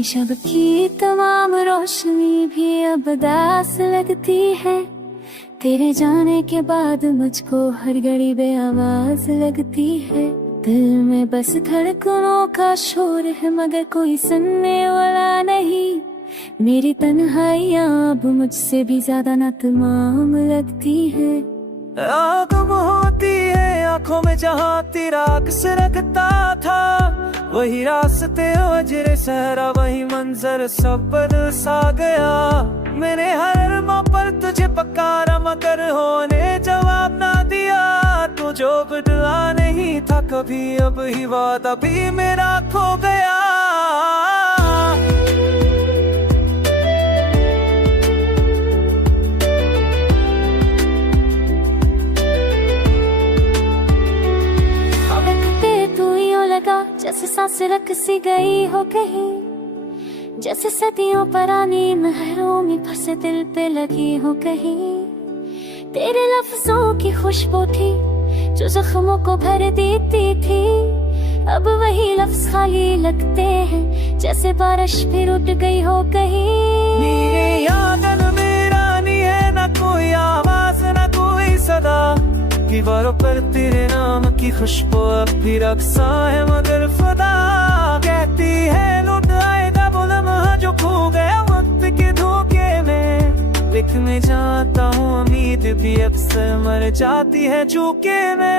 चांदनी शब की तमाम रोशनी भी अब उदास लगती है। तेरे जाने के बाद मुझको हर घड़ी बेआवाज लगती है। दिल में बस धड़कनों का शोर है मगर कोई सुनने वाला नहीं। मेरी तन्हाइयाँ अब मुझसे भी ज्यादा ना तमाम लगती है। गुम होती है आंखों में जहाँ तेरा अक्स रखता था, वही रास्ते वजरे सहरा वही मंजर सब बदल सा गया। मैंने हर मौके पर तुझे पकारा मगर होने जवाब ना दिया। तू जो बदला नहीं था कभी अब ही वादा भी मेरा खो गया। जैसे सांस रख सी गई हो कहीं, जैसे सदियों पुरानी महरों में फंसे दिल पे लगी हो कहीं। तेरे लफ्जों की खुशबू थी जो जख्मों को भर देती थी। अब वही लफ्ज खाली लगते हैं जैसे बारिश भी रुक गई हो कहीं। मेरे यादन में रानी है ना कोई आवाज ना कोई सदा, दीवारों पर तेरे नाम की खुशबू अब भी रक्सा है मगर फदा। कहती है लौट आएगा वो लम्हा जो खो गया वक्त के धोखे में। लिखने जाता हूँ उम्मीद भी अक्सर मर जाती है झूके में।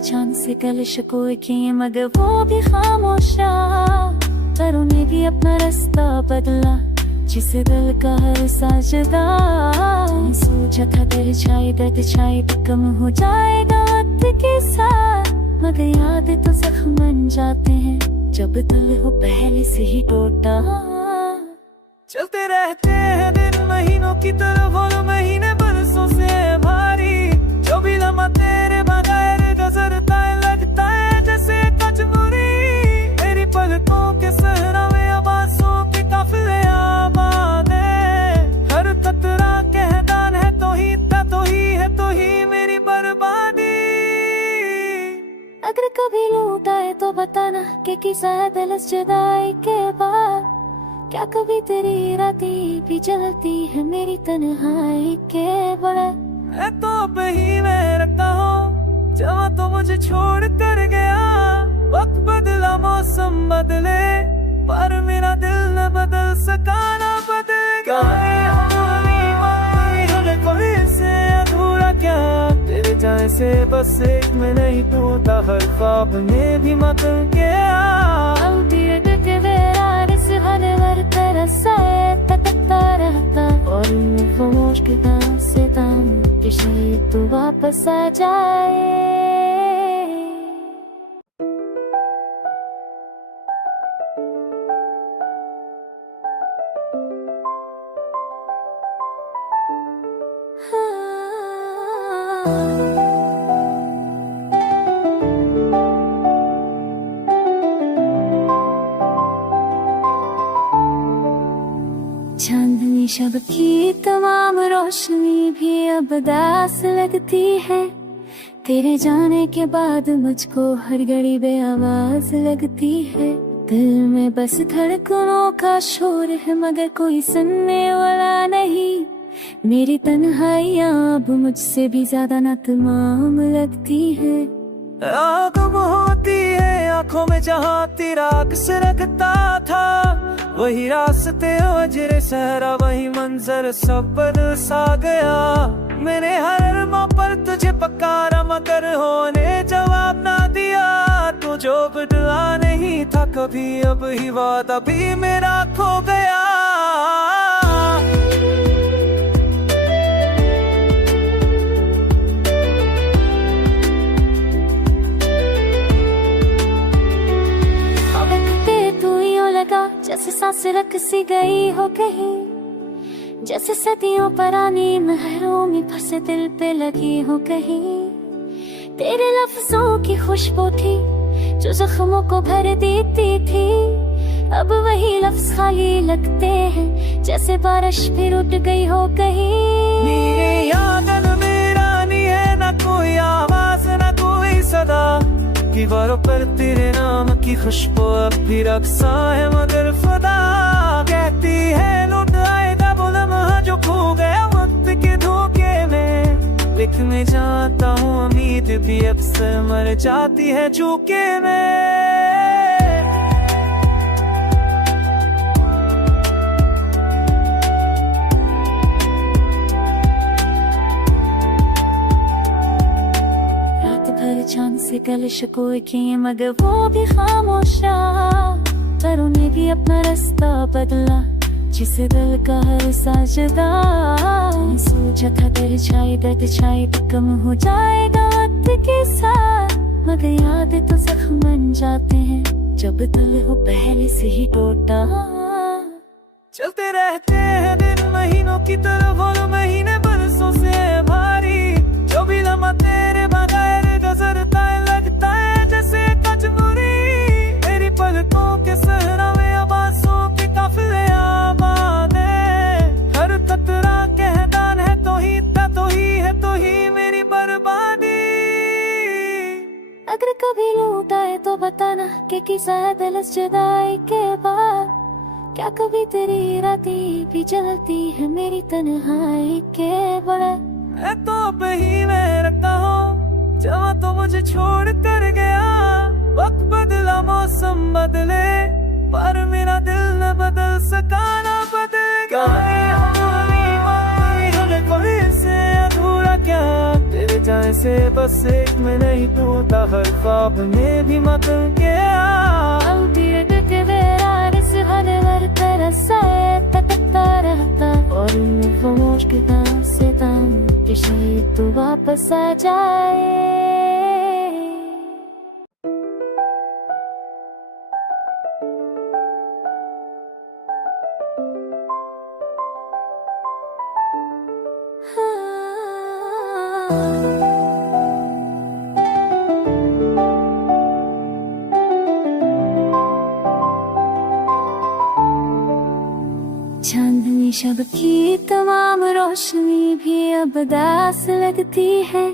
चांद से कलिश कोई किए मगर वो भी खामोश रहा। पर उन्हें भी अपना रास्ता बदला जिसे दिल का हर साजदा। सोचा था तेरे छाई दर्द छाई भी कम हो जाएगा वक्त के साथ, मगर याद तो जख्म बन जाते हैं जब दिल हो पहले से ही टूटा। चलते रहते हैं दिन महीनों की तरफ और महीने बरसों से भारी। जो भी लम्हा तेरे बगैर गुजरता है लगता है जैसे कचमुरी। मेरी पलकों के सहरा में आवाज़ों के काफिले आबाद है। हर कतरा कहदान है तो ही है तो ही मेरी बर्बादी। अगर कभी लौट आए तो बताना कि किसा है दिल इस जुदाई के बाद। क्या कभी तेरी रातें भी जलती है मेरी तन्हाई के बड़े। तो बही मैं रखता हूँ जहाँ तो मुझे छोड़ कर गया। वक्त बदला मौसम बदले पर मेरा दिल न बदल सका ना बदल कोई से अधूरा क्या। तेरे जाने से बस एक में नहीं टूटा हर ख्वाब में भी मकल गया। और खामोश के दाम से दाम तू वापस आ जाए। चांदनी शब की तमाम रोशनी भी अब उदास लगती है। तेरे जाने के बाद मुझको हर घड़ी बेआवाज लगती है। दिल में बस धड़कनों का शोर है मगर कोई सुनने वाला नहीं। मेरी तन्हाइयाँ अब मुझसे भी ज्यादा ना तमाम लगती है। गुम होती है आंखों में जहाँ तेरा अक्स रखता था, वही रास्ते वजरे सहरा वही मंजर सब बदल सा गया। मैंने हर मौके पर तुझे पकारा मगर होने जवाब ना दिया। तू जो बदला नहीं था कभी अब ही वादा भी मेरा खो गया। जैसे सांस रख सी गई हो कहीं, जैसे सदियों पुरानी महरों में फंसे दिल पे लगी हो कहीं। तेरे लफ्जों की खुशबू थी जो जख्मों को भर देती थी। अब वही लफ्ज खाली लगते हैं, जैसे बारिश फिर उठ गई हो कहीं। मेरे यादन में रानी है, ना कोई आवाज ना कोई सदा, दीवारों पर तेरे नाम की खुशबू अब भी रक्सा है मगर फदा। कहती है लौट आएगा वो लम्हा जो खो गया वक्त के धोखे में, लिखने जाता हूँ उम्मीद भी अक्सर मर जाती है झूके में। चांद से कलश कोई किए मगर वो भी खामोश रहा, पर उन्हें भी अपना रास्ता बदला, जिसे दिल का हर साजदा। सोचा था तेरे छाई दर्द छाई कम हो जाएगा वक्त के साथ, मगर याद तो जख्म बन जाते हैं जब दिल हो पहले से ही टूटा। चलते रहते हैं दिन महीनों की तरफ और महीने बरसों से भारी, जो भी लम्हा तेरे बगैर गुजरता है लगता है जैसे कचमुरी। तेरी पलकों के सहरा में आवाज़ों के काफिले आबाद है, हर कतरा कहदान है तो ही है तो ही मेरी बर्बादी। अगर कभी लौट आए तो बताना कि किसा है दिल इस जुदाई के बाद, क्या कभी तेरी रातें भी जलती है मेरी तन्हाई के बड़े। मैं तो ही में रखता हूँ जहाँ तो मुझे छोड़ कर गया, वक्त बदला मौसम बदले पर मेरा दिल न बदल सका ना बदलेगा। से अधूरा क्या तेरे जाने से बस एक में नहीं टूटा, हर ख्वाब में भी मदल गया। तकता रहता और खामोश के दाम से दाम कि शायद तू वापस आ जाए। चांदनी शब की तमाम रोशनी भी अब दास लगती है,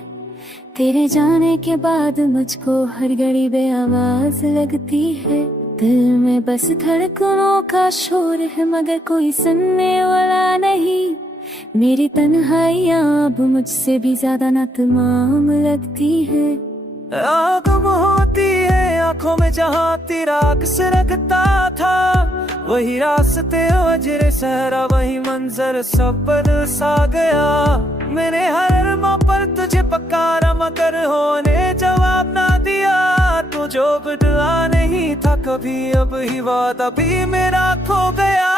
तेरे जाने के बाद मुझको हर घड़ी बेआवाज लगती है। दिल में बस धड़कनों का शोर है मगर कोई सुनने वाला नहीं, मेरी तन्हाइयाँ अब मुझसे भी ज्यादा ना तमाम लगती है। गुम होती है आंखों में जहाँ तेरा अक्स रखता था, वही रास्ते अजरे सहरा वही मंजर सब बदल सा गया। मैंने हर मौके पर तुझे पकारा मगर होने जवाब ना दिया, तू जो बदला नहीं था कभी अब ही वादा भी मेरा खो गया।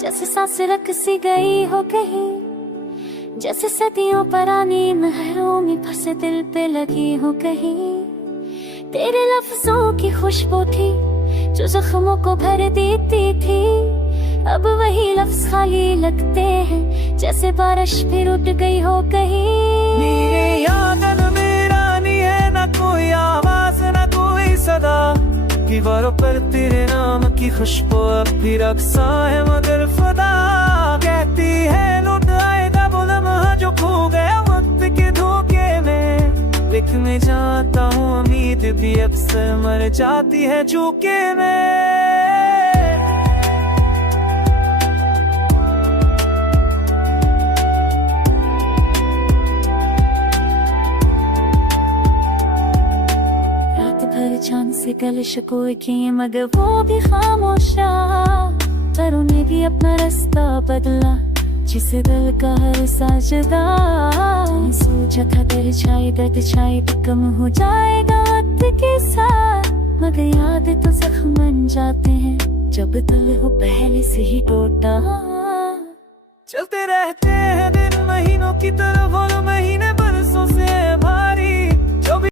जैसे सांस रख सी गई हो कहीं, जैसे सदियों पुरानी महरों में फंसे दिल पे लगी हो कहीं। तेरे लफ्जों की खुशबू थी जो जख्मों को भर देती थी, अब वही लफ्ज खाली लगते हैं जैसे बारिश फिर उठ गई हो कहीं। मेरे यादन में रानी है, ना कोई आवाज ना कोई सदा, दीवारों पर तेरे नाम की खुशबू अब भी रक्सा है मगर फदा। कहती है लौट आएगा वो लम्हा जो खो गया वक्त के धोखे में, लिखने जाता हूँ उम्मीद भी अक्सर मर जाती है झूके में। चांद से कलश कोई किए मगर वो भी खामोश रहा, पर उन्हें भी अपना रास्ता बदला, जिसे दिल का हर साजदा। सोचा था तेरे छाई दर्द छाई कम हो जाएगा वक्त के साथ, मगर याद तो जख्म बन जाते हैं जब दिल हो पहले से ही टूटा। चलते रहते हैं दिन महीनों की तरफ और